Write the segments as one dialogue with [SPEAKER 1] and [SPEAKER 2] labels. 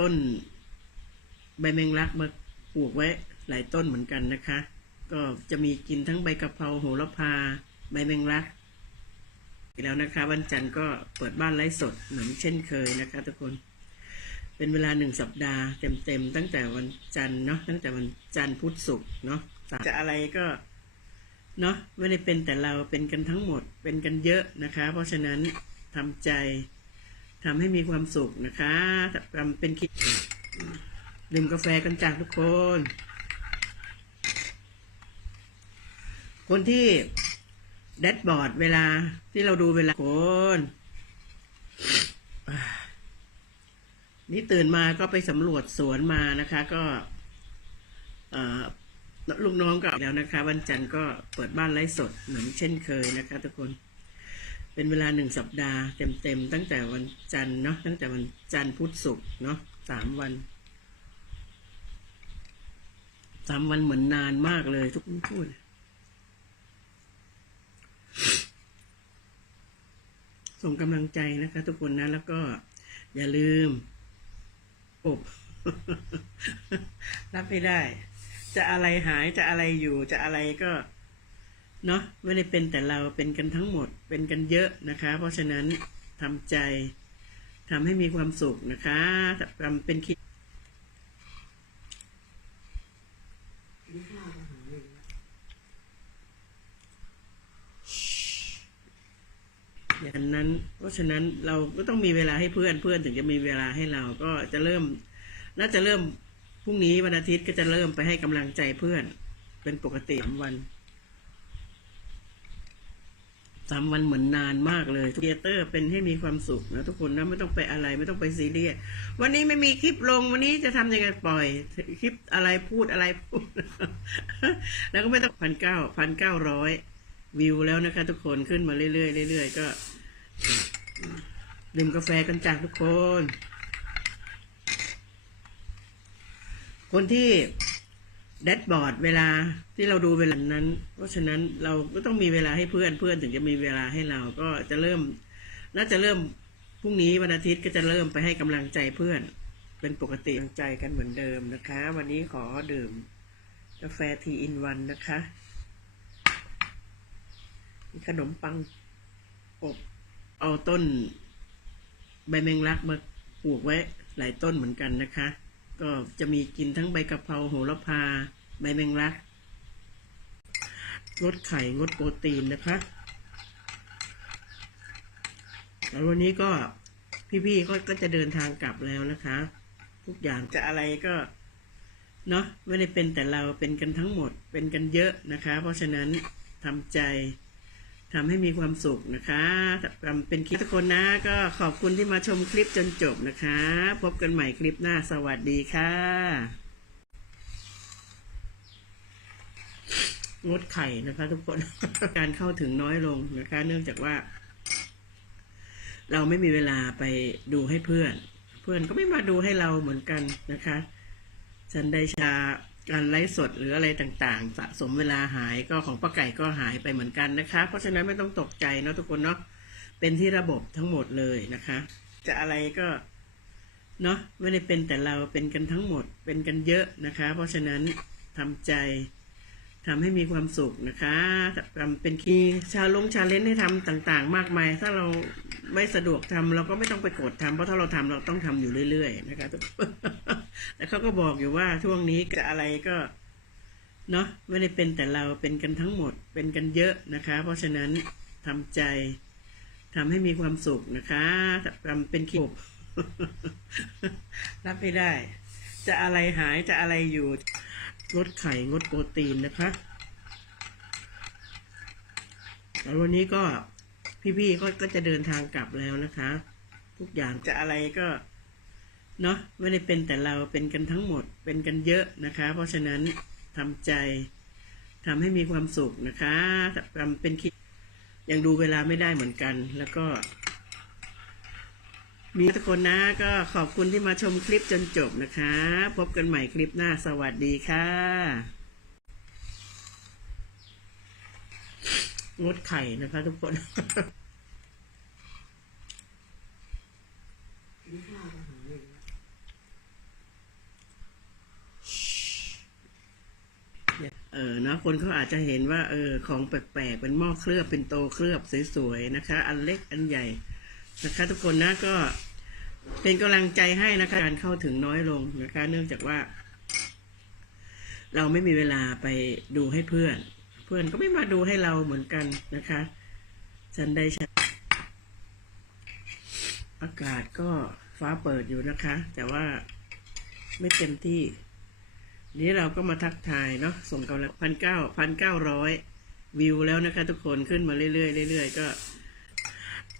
[SPEAKER 1] ต้นใบแมงลักมาปลูกไว้หลายต้นเหมือนกันนะคะ ก็จะมีกินทั้งใบกะเพราโหระพาใบแมงลักแล้วนะคะ วันจันทร์ก็เปิดบ้านไลฟ์สดเหมือนเช่นเคยนะคะ ทุกคนเป็นเวลาหนึ่งสัปดาห์เต็มๆตั้งแต่วันจันทร์เนาะตั้งแต่วันจันทร์พุธศุกร์เนาะจะอะไรก็เนาะไม่ได้เป็นแต่เราเป็นกันทั้งหมดเป็นกันเยอะนะคะ เพราะฉะนั้นทำใจ ทำให้มีความสุขนะคะทำเป็นคิดดื่มกาแฟกันจากทุกคน คนที่แดชบอร์ดเวลาที่เราดูเวลาคนนี่ตื่นมาก็ไปสำรวจสวนมานะคะ ก็ลูกน้องก็แล้วนะคะ วันจันทร์ก็เปิดบ้านไลฟ์สดเหมือนเช่นเคยนะคะทุกคน เป็นเวลาหนึ่งสัปดาห์เต็มๆตั้งแต่วันจันทร์เนาะตั้งแต่วันจันทร์พุธศุกร์เนาะสามวันสามวันเหมือนนานมากเลยทุกคนพูดส่งกำลังใจนะคะ ทุกคนนะ แล้วก็อย่าลืมอบรับไม่ได้ จะอะไรหายจะอะไรอยู่จะอะไรก็ เนาะไม่ได้เป็นแต่เราเป็นกันทั้งหมดเป็นกันเยอะนะคะ เพราะฉะนั้นทำใจทำให้มีความสุขนะคะทำเป็นคิดอย่างนั้น เพราะฉะนั้นเราก็ต้องมีเวลาให้เพื่อนเพื่อนถึงจะมีเวลาให้เราก็จะเริ่ม น่าจะเริ่มพรุ่งนี้วันอาทิตย์ก็จะเริ่มไปให้กำลังใจเพื่อน เป็นปกติสามวัน สามวันเหมือนนานมากเลยเทเตอร์เป็นให้มีความสุขนะทุกคนนะไม่ต้องไปอะไรไม่ต้องไปซีเรียสวันนี้ไม่มีคลิปลงวันนี้จะทำยังไงปล่อย คลิปอะไรพูดอะไรพูด แล้วก็ไม่ต้องพันเก้าพันเก้าร้อยวิวแล้วนะคะ ทุกคนขึ้นมาเรื่อยๆเรื่อยๆก็ดื่มกาแฟกันจากทุกคน คนที่ แดชบอร์ดเวลาที่เราดูเวลานั้น เพราะฉะนั้นเราก็ต้องมีเวลาให้เพื่อนเพื่อนถึงจะมีเวลาให้เราก็จะเริ่ม น่าจะเริ่มพรุ่งนี้วันอาทิตย์ก็จะเริ่มไปให้กำลังใจเพื่อน เป็นปกติกำลังใจกันเหมือนเดิมนะคะ วันนี้ขอดื่มกาแฟทีอินวันนะคะขนมปังอบเอาต้นใบแมงลักมาปลูกไว้หลายต้นเหมือนกันนะคะ ก็จะมีกินทั้งใบกะเพราโหระพา ใบแมงลักงดไข่งดโปรตีนนะคะแล้ววันนี้ก็พี่ๆก็ก็จะเดินทางกลับแล้วนะคะ ทุกอย่างจะอะไรก็เนาะไม่ได้เป็นแต่เราเป็นกันทั้งหมดเป็นกันเยอะนะคะ เพราะฉะนั้นทำใจทำให้มีความสุขนะคะทำเป็นคลิปทุกคนนะ ก็ขอบคุณที่มาชมคลิปจนจบนะคะ พบกันใหม่คลิปหน้าสวัสดีค่ะ งดไข่นะคะ ทุกคน การเข้าถึงน้อยลงนะคะ เนื่องจากว่า เราไม่มีเวลาไปดูให้เพื่อน เพื่อนก็ไม่มาดูให้เราเหมือนกันนะคะฉันได้ชาการไลฟ์สดหรืออะไรต่างๆ สะสมเวลาหายก็ของป้าไก่ก็หายไปเหมือนกันนะคะ เพราะฉะนั้นไม่ต้องตกใจเนาะทุกคนเนาะเป็นที่ระบบทั้งหมดเลยนะคะ จะอะไรก็เนาะไม่ได้เป็นแต่เราเป็นกันทั้งหมดเป็นกันเยอะนะคะ เพราะฉะนั้นทำใจ ทำให้มีความสุขนะคะทำเป็นคีชาลงชาเลนจ์ให้ทำต่างๆ มากมาย ถ้าเราไม่สะดวกทำเราก็ไม่ต้องไปกดทำเพราะถ้าเราทำเราต้องทำอยู่เรื่อยๆนะคะแต่เขาก็บอกอยู่ว่าช่วงนี้จะอะไรก็เนาะไม่ได้เป็นแต่เราเป็นกันทั้งหมดเป็นกันเยอะนะคะ เพราะฉะนั้นทำใจทำให้มีความสุขนะคะทำเป็นคิดรับไม่ได้ จะอะไรหายจะอะไรอยู่ งดไข่งดโปรตีนนะคะแล้ววันนี้ก็พี่ๆก็ก็จะเดินทางกลับแล้วนะคะ ทุกอย่างจะอะไรก็เนาะไม่ได้เป็นแต่เราเป็นกันทั้งหมดเป็นกันเยอะนะคะ เพราะฉะนั้นทำใจทำให้มีความสุขนะคะทำเป็นคิดยังดูเวลาไม่ได้เหมือนกัน แล้วก็ มีทุกคนนะก็ขอบคุณที่มาชมคลิปจนจบนะคะ พบกันใหม่คลิปหน้าสวัสดีค่ะงดไข่นะคะทุกคน
[SPEAKER 2] เอ
[SPEAKER 1] อนะคนเขาอาจจะเห็นว่า เออ ของแปลกๆ เป็นหม้อเคลือบเป็นโตเคลือบสวยๆนะคะ อันเล็กอันใหญ่นะคะทุกคนนะก็ เป็นกำลังใจให้นะคะการเข้าถึงน้อยลงนะคะ เนื่องจากว่า เราไม่มีเวลาไปดูให้เพื่อน เพื่อนก็ไม่มาดูให้เราเหมือนกันนะคะ ฉันได้ใช้อากาศก็ฟ้าเปิดอยู่นะคะ แต่ว่าไม่เต็มที่ นี้เราก็มาทักทายเนาะส่งกำลังพันเก้าพันเก้าร้อยวิวแล้วนะคะ ทุกคนขึ้นมาเรื่อยๆเรื่อยๆก็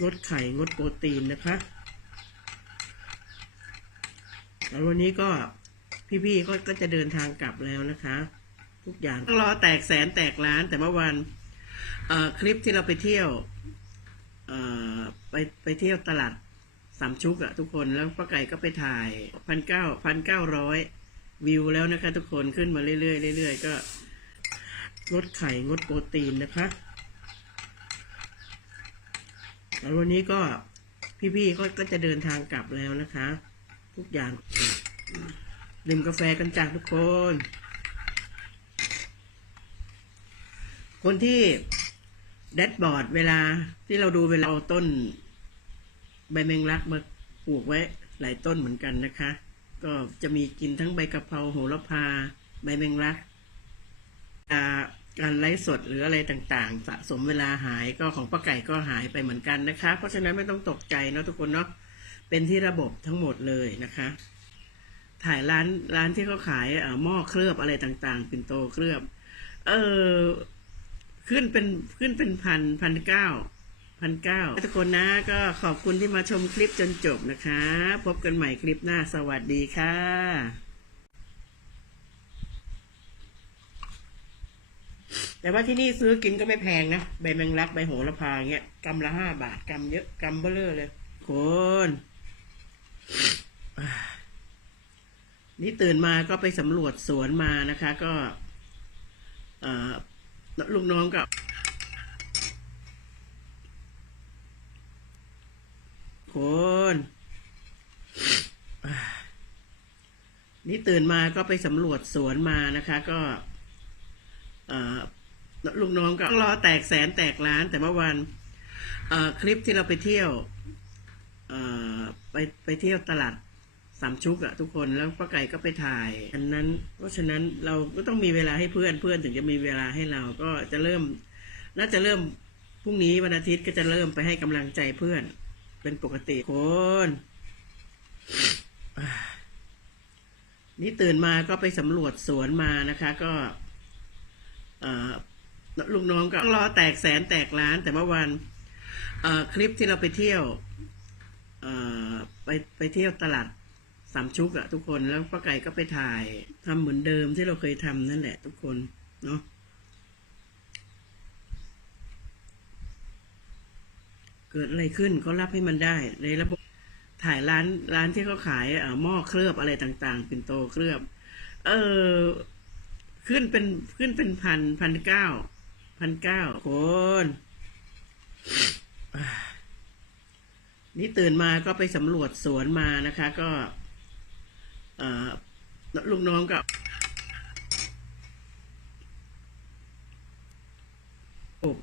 [SPEAKER 1] งดไข่งดโปรตีนนะคะ แล้ววันนี้ก็พี่ๆก็ก็จะเดินทางกลับแล้วนะคะ ทุกอย่างต้องรอแตกแสนแตกล้าน แต่เมื่อวานคลิปที่เราไปเที่ยวไปไปเที่ยวตลาดสามชุกอะทุกคนแล้วป้าไก่ก็ไปถ่ายพันเก้าพันเก้าร้อยวิวแล้วนะคะ ทุกคนขึ้นมาเรื่อยๆเรื่อยๆก็งดไข่งดโปรตีนนะคะแล้ววันนี้ก็พี่ๆก็ก็จะเดินทางกลับแล้วนะคะ ทุกอย่างดื่มกาแฟกันจากทุกคน คนที่แดชบอร์ดเวลาที่เราดูเวลาเอาต้น ใบแมงลักมาปลูกไว้หลายต้นเหมือนกันนะคะ ก็จะมีกินทั้งใบกะเพราโหระพา ใบแมงลักการไลฟ์สดหรืออะไรต่างๆ สะสมเวลาหายก็ของป้าไก่ก็หายไปเหมือนกันนะคะ เพราะฉะนั้นไม่ต้องตกใจเนาะทุกคนเนาะ เป็นที่ระบบทั้งหมดเลยนะคะ ถ่ายร้านร้านที่เขาขายหม้อเคลือบอะไรต่างๆปิ่นโตเคลือบ เออขึ้นเป็นขึ้นเป็นพันพันเก้าพันเก้าทุกคนนะก็ขอบคุณที่มาชมคลิปจนจบนะคะ พบกันใหม่คลิปหน้าสวัสดีค่ะแต่ว่าที่นี่ซื้อกินก็ไม่แพงนะ ใบแมงลักใบโหระพาเงี้ยกำละห้าบาทกำเยอะกำเบลอเลย คน นี่ตื่นมาก็ไปสำรวจสวนมานะคะ ก็ลูกน้องก็คนนี่ตื่นมาก็ไปสำรวจสวนมานะคะ ก็ลูกน้องก็รอแตกแสนแตกล้าน แต่เมื่อวานคลิปที่เราไปเที่ยวเอ่อ ไปไปเที่ยวตลาดสามชุกอะทุกคนแล้วป้าไก่ก็ไปถ่ายอันนั้น เพราะฉะนั้นเราก็ต้องมีเวลาให้เพื่อนเพื่อนถึงจะมีเวลาให้เราก็จะเริ่ม น่าจะเริ่มพรุ่งนี้วันอาทิตย์ก็จะเริ่มไปให้กำลังใจเพื่อน เป็นปกติคนนี่ตื่นมาก็ไปสำรวจสวนมานะคะ ก็ลูกน้องก็รอแตกแสนแตกล้าน แต่เมื่อวานคลิปที่เราไปเที่ยว ไปไปเที่ยวตลาดสามชุกอะทุกคนแล้วป้าไก่ก็ไปถ่ายทำเหมือนเดิมที่เราเคยทำนั่นแหละ ทุกคนเนาะเกิดอะไรขึ้นก็รับให้มันได้ ในระบบถ่ายร้านร้านที่เขาขายอ่หม้อเคลือบอะไรต่าง ๆ เป็นโตเคลือบ เออขึ้นเป็นขึ้นเป็นพันพันเก้าพันเก้าคน นี่ตื่นมาก็ไปสำรวจสวนมานะคะ ก็ลูกน้องก็โอบ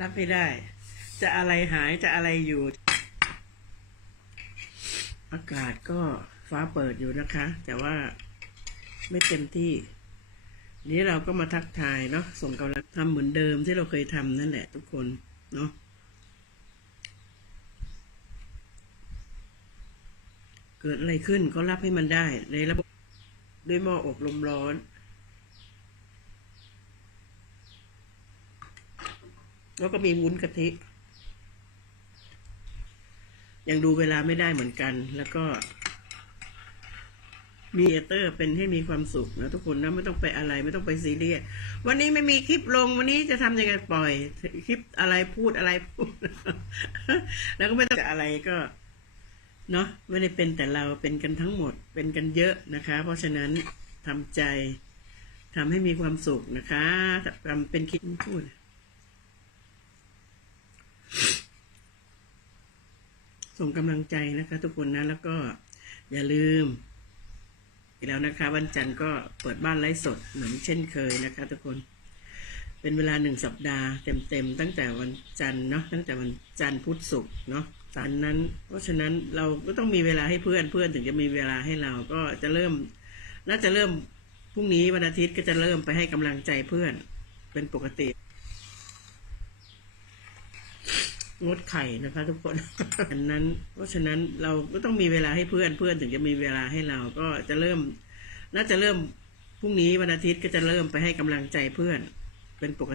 [SPEAKER 1] รับไม่ได้ จะอะไรหายจะอะไรอยู่ อากาศก็ฟ้าเปิดอยู่นะคะ แต่ว่าไม่เต็มที่ นี้เราก็มาทักทายเนาะส่งกำลังทำเหมือนเดิมที่เราเคยทำนั่นแหละทุกคนเนาะ เกิดอะไรขึ้นก็รับให้มันได้ในระบบด้วยหม้ออบลมร้อน แล้วก็มีวุ้นกะทิ ยังดูเวลาไม่ได้เหมือนกัน แล้วก็มีเตอร์เป็นให้มีความสุขนะทุกคนนะไม่ต้องไปอะไรไม่ต้องไปซีเรียสวันนี้ไม่มีคลิปลงวันนี้จะทำยังไงปล่อย คลิปอะไรพูดอะไรพูด แล้วก็ไม่ต้องอะไรก็ เนาะไม่ได้เป็นแต่เราเป็นกันทั้งหมดเป็นกันเยอะนะคะ เพราะฉะนั้นทำใจทำให้มีความสุขนะคะทำเป็นคิดพูด ส่งกำลังใจนะคะ ทุกคนนะแล้วก็อย่าลืมแล้วนะคะ วันจันทร์ก็เปิดบ้านไลฟ์สดเหมือนเช่นเคยนะคะ ทุกคนเป็นเวลาหนึ่งสัปดาห์เต็มๆตั้งแต่วันจันทร์เนาะตั้งแต่วันจันทร์พุธศุกร์เนาะ ตอนนั้น เพราะฉะนั้นเราก็ต้องมีเวลาให้เพื่อนเพื่อนถึงจะมีเวลาให้เราก็จะเริ่ม น่าจะเริ่มพรุ่งนี้วันอาทิตย์ก็จะเริ่มไปให้กำลังใจเพื่อนเป็นปกติงดไข่นะคะ ทุกคนอันนั้น เพราะฉะนั้นเราก็ต้องมีเวลาให้เพื่อนเพื่อนถึงจะมีเวลาให้เราก็จะเริ่ม น่าจะเริ่มพรุ่งนี้วันอาทิตย์ก็จะเริ่มไปให้กำลังใจเพื่อนเป็นปกติ